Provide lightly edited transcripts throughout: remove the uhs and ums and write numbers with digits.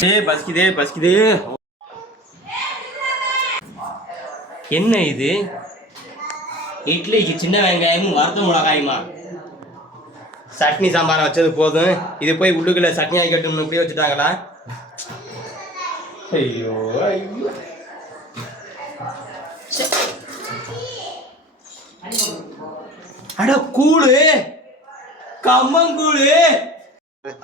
பசிக்குதே. என்ன இது? இட்லிக்கு சின்ன வெங்காயமும் வறுத்த மிளகாயுமா? சட்னி சாம்பாரை வச்சது போதும். இது போய் உள்ளுக்குள்ள சட்னி ஆகிக்கட்டும் இப்படியே வச்சுட்டாங்களா? ஐயோ ஐயோ. அட கூழு, கம்மங்கூழு.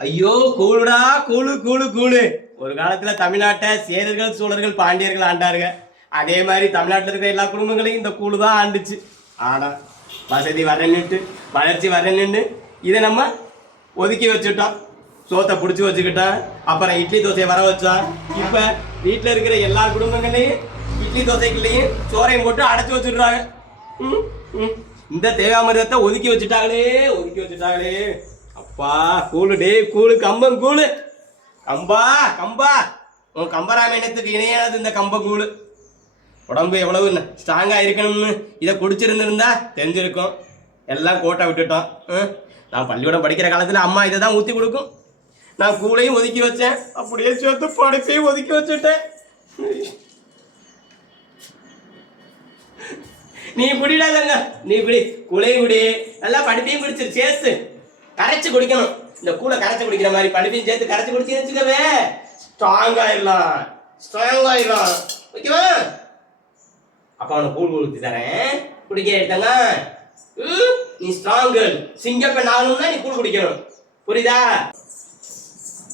ஐயோ கூழுடா, கூழு கூழு கூழு. ஒரு காலத்துல தமிழ்நாட்டை சேரர்கள் சோழர்கள் பாண்டியர்கள் ஆண்டாருங்க. அதே மாதிரி தமிழ்நாட்டில் இருக்கிற எல்லா குடும்பங்களையும் இந்த கூழு தான் ஆண்டுச்சு. ஆனா வசதி வரணுன்ட்டு வளர்ச்சி வரணுன்னு இதை நம்ம ஒதுக்கி வச்சுட்டோம். சோத்தை பிடிச்சி வச்சுக்கிட்டோம். அப்புறம் இட்லி தோசையை வர வச்சோம். இப்போ வீட்டில் இருக்கிற எல்லா குடும்பங்களையும் இட்லி தோசைக்குள்ளேயும் சோறையும் போட்டு அடைச்சி வச்சுடுறாங்க. இந்த தேவாமிரதத்தை ஒதுக்கி வச்சுட்டாங்களே. அப்பா கூழு டே கூழு, கம்பங்கூழு. கம்பா உன் கம்பராமாயணத்துக்கு இணையானது இந்த கம்பங்கூழு. உடம்பு எவ்வளவு ஸ்ட்ராங்காக இருக்கணும்னு இதை குடிச்சிருந்துருந்தா தெரிஞ்சிருக்கும். எல்லாம் கோட்டை விட்டுட்டோம். நான் பள்ளிக்கூடம் படிக்கிற காலத்தில் அம்மா இதை தான் ஊற்றி கொடுக்கும். நான் கூழையும் ஒதுக்கி வச்சேன், அப்படியே சேர்த்து படைப்பையும் ஒதுக்கி வச்சுட்டேன். நீ குடிடாதங்க, நீ குடி, கூழையும் குடி, நல்லா படிப்பையும் குடிச்சிரு. சேர்த்து கரைச்சி குடிக்கணும். இந்த கூழை கரைச்சி குடிக்கிற மாதிரி படிப்பையும் சேர்த்து கரைச்சி குடிச்சுன்னு வச்சுக்கவே ஸ்ட்ராங் ஆயிடலாம். ஓகேவா? அப்ப அவனை கூழ் ஊற்றி தரேன், குடிக்க எடுத்தாங்க. நீ ஸ்ட்ராங் கேர்ள், சிங்கப்பெண் ஆகணும்னா நீ கூழ் குடிக்கணும். புரியுதா?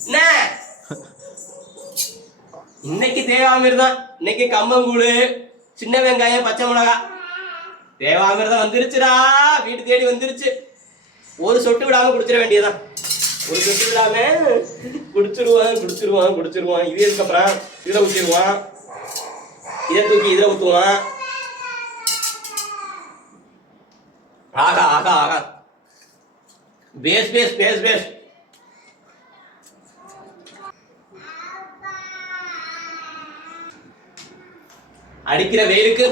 என்ன இன்னைக்கு தேவாமிர்தம், இன்னைக்கு கம்பங்கூழு, சின்ன வெங்காயம், பச்சை மிளகா. தேவாமிர்தம் வந்துருச்சுடா, வீட்டு தேடி வந்துருச்சு. ஒரு சொட்டு விடாம குடிச்சிட வேண்டியதான். ஒரு சொட்டு விடாம குடிச்சிருவான். இது இதுக்கப்புறம் இதில் ஊற்றிடுவான், இதை தூக்கி இதில் ஊற்றுவான். ஆகா பேஸ். அடிக்கிற வெயிலுக்கு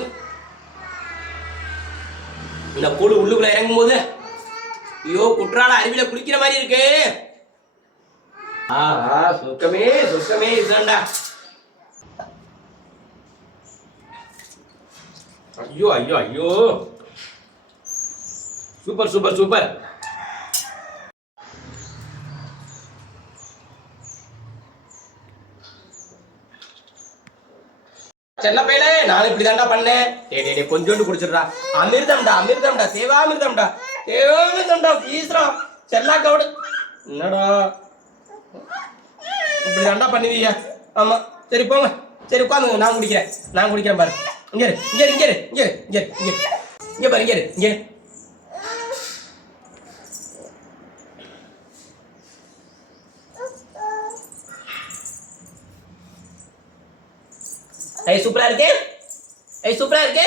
இந்த கூடு உள்ளுக்குள்ள இறங்கும் போது ஐயோ குற்றால அருவியில குளிக்கிற மாதிரி இருக்கு. சுக்கமே இதுதான்டா. ஐயோ சூப்பர். செல்ல பையலே, நான் இப்படி தாண்டா பண்ணேன். கொஞ்சோண்டு குடிச்சிடுறா. அமிர்தம்டா, தேவாமிர்தம்டா ப்ளீஸ்ரா. செல்லா கவுடு என்னடா இப்படி தாண்டா பண்ணுவீங்க? ஆமா சரி போங்க, சரி உட்காந்துங்க, நான் குடிக்கிறேன் பாரு. இங்க பாரு. சூப்பரா இருக்கு.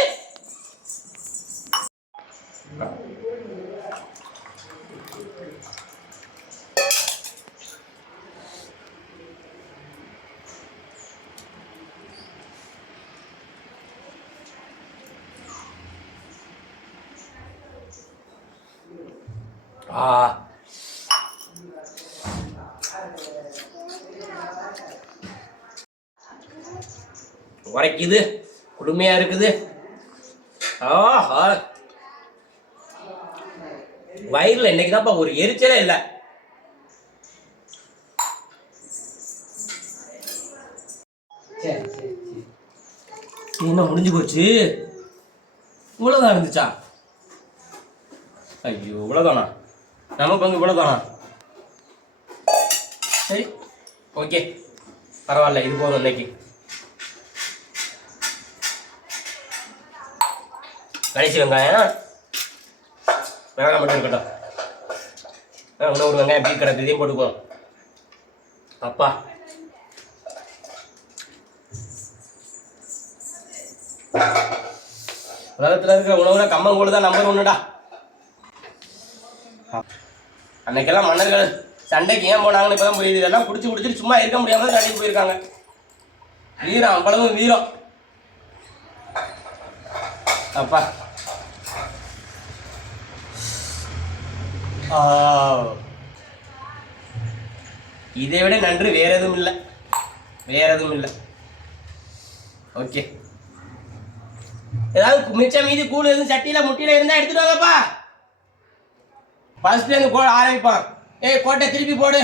உரைக்குது, குளுமையா இருக்குது. வயிறுல இன்னைக்குதான்ப்பா ஒரு எரிச்சலே இல்லை. என்ன முடிஞ்சு போச்சு? இவ்வளவுதான் இருந்துச்சா? ஐயோ இவ்வளவுதானா? நம்ம பங்கு இவ்வளவுதானா? சரி ஓகே பரவாயில்ல, இது போதும் இன்னைக்கு. கடைசி வெங்காயம் மட்டும் இருக்கட்டும். இன்னும் ஒரு வெங்காயம் பீட் கிடக்கு, இதையும் போட்டுக்குவோம். அப்பா உலகத்தில் இருக்கிற உணவுல கம்மங்கூழு தான் நம்பர் ஒன்றுடா. அன்னைக்கெல்லாம் மன்னர்கள் சண்டைக்கு ஏன் போனாங்கன்னு இப்பதான் புரியுது. இதெல்லாம் குடிச்சிட்டு சும்மா இருக்க முடியாம சண்டைக்கு போயிருக்காங்க. வீரம், அவ்வளவு வீரம். அப்பா இதை விட நன்றி வேற எதுவும் இல்லை. வேற எதுவும் இல்லை. ஓகே, ஏதாவது மிச்சம் மீதி கூழ் எதுவும் சட்டியில முட்டியில இருந்தா எடுத்துட்டு வாங்கப்பா. ஃபர்ஸ்ட் இருந்து ஆரம்பிப்பான். ஏய் கோட்டை திருப்பி போடு.